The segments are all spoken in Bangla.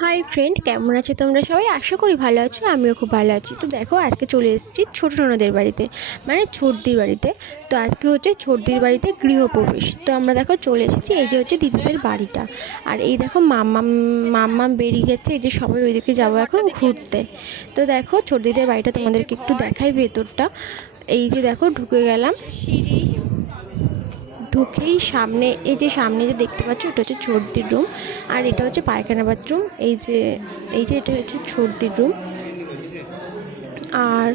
হাই ফ্রেন্ড, কেমন আছে তোমরা সবাই? আশা করি ভালো আছো। আমিও খুব ভালো আছি। তো দেখো, আজকে চলে এসেছি ছোটো ননদের বাড়িতে, মানে ছোটদির বাড়িতে। তো আজকে হচ্ছে ছোটদির বাড়িতে গৃহপ্রবেশ। তো আমরা দেখো চলে এসেছি। এই যে হচ্ছে দিদিদের বাড়িটা। আর এই দেখো মাম্মাম মাম্মাম বেরিয়ে যাচ্ছে। এই যে সবাই ওইদিকে যাবো এখন ঘুরতে। তো দেখো ছোটদিদের বাড়িটা তোমাদেরকে একটু দেখাই ভেতরটা। এই যে দেখো ঢুকে গেলাম। ঢুকেই সামনে, এই যে সামনে যে দেখতে পাচ্ছ, এটা হচ্ছে ছোটদির রুম। আর এটা হচ্ছে পায়খানা বাথরুম। এই যে এটা হচ্ছে ছোটদির রুম। আর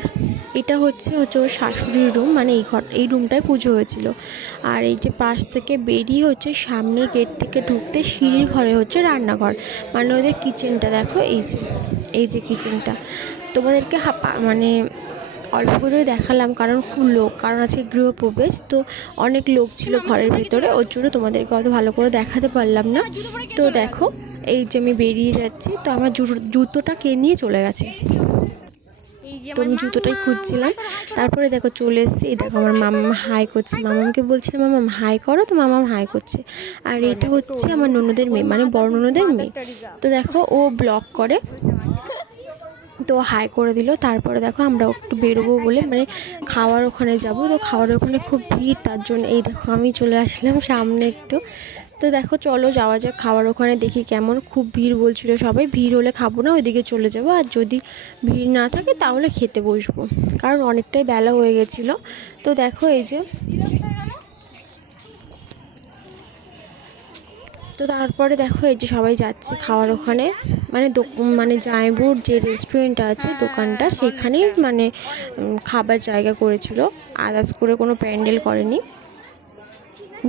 এটা হচ্ছে ওর শাশুড়ির রুম, মানে এই রুমটায় পুজো হয়েছিল। আর এই যে পাশ থেকে বেরিয়ে হচ্ছে সামনে গেট থেকে ঢুকতে সিঁড়ির ঘরে হচ্ছে রান্নাঘর, মানে ওদের কিচেনটা। দেখো এই যে কিচেনটা তোমাদেরকে মানে অল্প করে দেখালাম, কারণ খুব লোক, কারণ আছে গৃহপ্রবেশ, তো অনেক লোক ছিল ঘরের ভেতরে, ওর জন্য তোমাদেরকে অত ভালো করে দেখাতে পারলাম না। তো দেখো, এই যে আমি বেরিয়ে যাচ্ছি, তো আমার জুতোটা কে নিয়ে চলে গেছে, তো আমি জুতোটাই খুঁজছিলাম। তারপরে দেখো চলে এসেছি। এই দেখো আমার মাম্মা হাই করছে, মামামকে বলছিলাম মামাম হাই করো, তো মামাম হাই করছে। আর এটা হচ্ছে আমার ননদের মেয়ে, মানে বড় ননদের মেয়ে। তো দেখো ও ব্লগ করে, তো হাই করে দিল। তারপরে দেখো আমরা একটু বেরোবো বলে, মানে খাওয়ার ওখানে যাব। তো খাওয়ার ওখানে খুব ভিড়, তার জন্য এই দেখো আমি চলে আসলাম সামনে একটু। তো দেখো চলো যাওয়া যাক খাওয়ার ওখানে, দেখি কেমন। খুব ভিড় বলছিল সবাই, ভিড় হলে খাবো না, ওইদিকে চলে যাবো। আর যদি ভিড় না থাকে তাহলে খেতে বসবো, কারণ অনেকটাই বেলা হয়ে গেছিলো। তো দেখো এই যে, তো তারপরে দেখো এই যে সবাই যাচ্ছে খাওয়ার ওখানে, মানে মানে জায়বুর যে রেস্টুরেন্টটা আছে, দোকানটা, সেখানেই মানে খাবার জায়গা করেছিল, আদার্স করে কোনো প্যান্ডেল করেনি।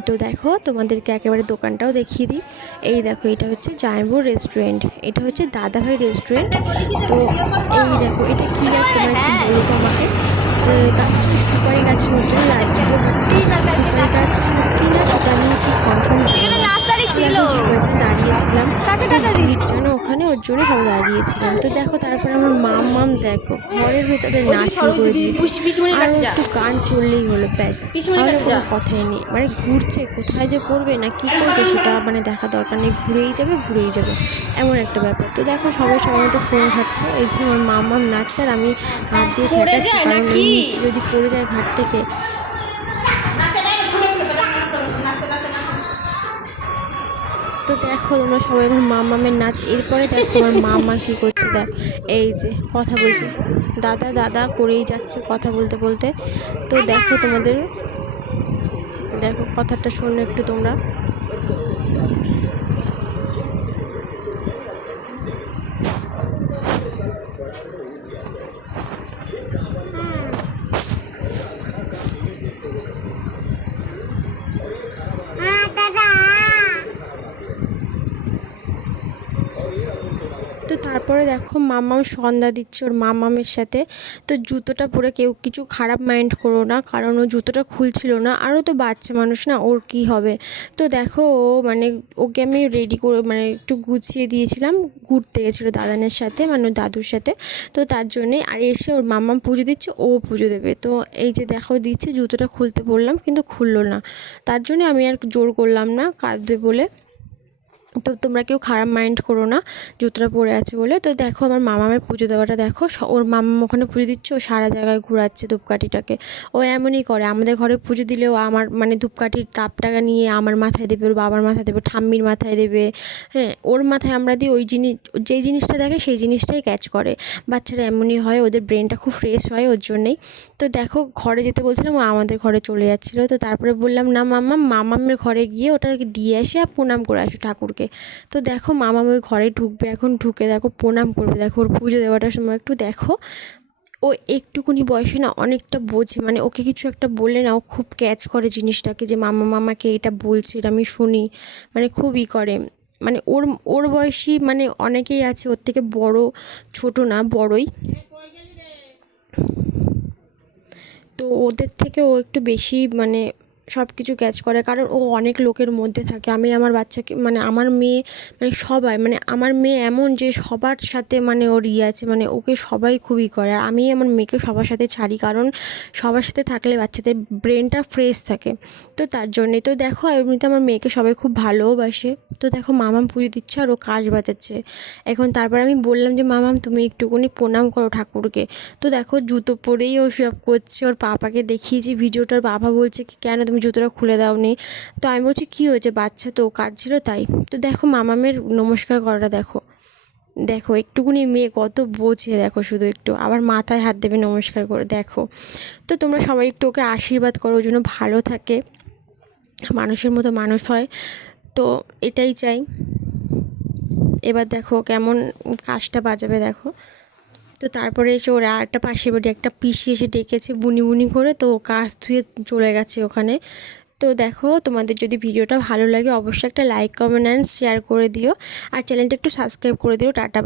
তো দেখো তোমাদেরকে একেবারে দোকানটাও দেখিয়ে দিই। এই দেখো, এটা হচ্ছে জায়বুর রেস্টুরেন্ট, এটা হচ্ছে দাদাভাই রেস্টুরেন্ট। তো এই দেখো, এটা কী গাছ তোমরা একটু বলো তো আমাকে। গাছটা সুপারি গাছের মতন লাগছিল, বাট সুপারি গাছ কি না সেটা আমি ঠিক কনফার্ম জানি না। দেখো সবাই এখানে দাঁড়িয়েছিলাম, খুব ভিড় যেন ওখানে, ওর জন্য সবাই দাঁড়িয়েছিলাম। তো দেখো তারপরে আমার মাম দেখো ঘরের ভেতরে নাচ শুরু করে দিয়েছে, আর একটু গান চললেই হলো, ব্যাস, তাহলে কোনো কথাই নেই। মানে ঘুরছে, কোথায় যে করবে না কি করবে সেটা মানে দেখা দরকার নেই, ঘুরেই যাবে, এমন একটা ব্যাপার। তো দেখো সবাই সবার মতো ফোন ঘাটছে। এই যে আমার মাম নাচছে, আর আমি হাত দিয়ে ঠেকাচ্ছি, কারণ ওই নিচে যদি পড়ে যায় ঘাট থেকে। তো দেখো তোমরা সবাই আমার মামের নাচ। এরপরে দেখো আমার মামা কী করছে, দেখ এই যে কথা বলছে, দাদা দাদা করেই যাচ্ছে কথা বলতে বলতে। তো দেখো তোমাদের, দেখো কথাটা শোনো একটু তোমরা। তো তারপরে দেখো মামাম সন্ধ্যা দিচ্ছে ওর মামামের সাথে। তো জুতোটা পরে কেউ কিছু খারাপ মাইন্ড করো না, কারণ ও জুতোটা খুলছিল না, আরও তো বাচ্চা মানুষ না, ওর কি হবে। তো দেখো ও মানে ওকে আমি রেডি করে মানে একটু গুছিয়ে দিয়েছিলাম, ঘুরতে গেছিলো দাদানের সাথে, মানে ওর দাদুর সাথে। তো তার জন্যে, আর এসে ওর মামাম পুজো দিচ্ছে, ও পুজো দেবে। তো এই যে দেখো দিচ্ছে, জুতোটা খুলতে বললাম কিন্তু খুললো না, তার জন্য আমি আর জোর করলাম না, কাঁদবে বলে। তো তোমরা কেউ খারাপ মাইন্ড করো না, জুতোটা পরে আছে বলে। তো দেখো আমার মামামের পুজো দেওয়াটা দেখো, ওর মামাম ওখানে পুজো দিচ্ছে, ও সারা জায়গায় ঘোরাচ্ছে ধূপকাঠিটাকে। ও এমনই করে, আমাদের ঘরে পুজো দিলেও আমার মানে ধূপকাঠির তাপটাকে নিয়ে আমার মাথায় দেবে, ওর বাবার মাথায় দেবে, ঠাম্মির মাথায় দেবে। হ্যাঁ, ওর মাথায় আমরা দিই, ওই জিনিস, যেই জিনিসটা দেখে সেই জিনিসটাই ক্যাচ করে। বাচ্চারা এমনই হয়, ওদের ব্রেনটা খুব ফ্রেশ হয় ওর জন্যেই। তো দেখো ঘরে যেতে বলছিলাম, ও আমাদের ঘরে চলে যাচ্ছিলো। তো তারপরে বললাম না মামামের ঘরে গিয়ে ওটাকে দিয়ে আসে আর প্রণাম করে আসো ঠাকুরকে। তো দেখো মামাম ওই ঘরে ঢুকবে, এখন ঢুকে দেখো প্রণাম করবে। দেখো ওর পুজো দেওয়াটার সময় একটু দেখো, ও একটুকুনি বয়সে না অনেকটা বোঝে, মানে ওকে কিছু একটা বললে না ও খুব ক্যাচ করে জিনিসটাকে, যে মামাকে এটা বলছে, এটা আমি শুনি, মানে খুবই করে। মানে ওর ওর বয়সী মানে অনেকেই আছে ওর থেকে বড়, ছোট না, বড়ই। তো ওদের থেকে ও একটু বেশি মানে সব কিছু ক্যাচ করে, কারণ ও অনেক লোকের মধ্যে থাকে। আমি আমার বাচ্চাকে মানে আমার মেয়ে মানে সবাই মানে আমার মেয়ে এমন যে সবার সাথে মানে ওর আছে, মানে ওকে সবাই খুবই করে। আর আমি আমার মেয়েকে সবার সাথে ছাড়ি, কারণ সবার সাথে থাকলে বাচ্চাদের ব্রেনটা ফ্রেশ থাকে। তো তার জন্যেই তো দেখো এমনিতে আমার মেয়েকে সবাই খুব ভালোবাসে। তো দেখো মামাম পুজো দিচ্ছে আর ও কাজ বাজাচ্ছে এখন। তারপর আমি বললাম যে মামাম তুমি একটুখানি প্রণাম করো ঠাকুরকে। তো দেখো জুতো পরেই ও সব করছে। ওর পাপাকে দেখিয়েছি ভিডিওটার, বাবা বলছে কি কেন তুমি জুতোটা খুলে দাওনি। তো আমি বলছি কী হয়েছে, বাচ্চা তো কাজ ছিল তাই। তো দেখো মামামের নমস্কার করাটা দেখো, দেখো একটুকুনি মেয়ে কত বোঝে, দেখো শুধু একটু আবার মাথায় হাত দেবে নমস্কার করে, দেখো। তো তোমরা সবাই একটু ওকে আশীর্বাদ করো, ওর জন্য ভালো থাকে, মানুষের মতো মানুষ হয়। তো এটাই চাই। এবার দেখো কেমন কাজটা বাজাবে দেখো। তো তারপরে এসে ওরা আর একটা পাশের বাড়ি একটা পিসি এসে ডেকেছে বুনি বুনি করে, তো কাজ ধুয়ে চলে গেছে ওখানে। তো দেখো তোমাদের যদি ভিডিওটা ভালো লাগে অবশ্যই একটা লাইক কমেন্ট অ্যান্ড শেয়ার করে দিও, আর চ্যানেলটা একটু সাবস্ক্রাইব করে দিও। টাটা।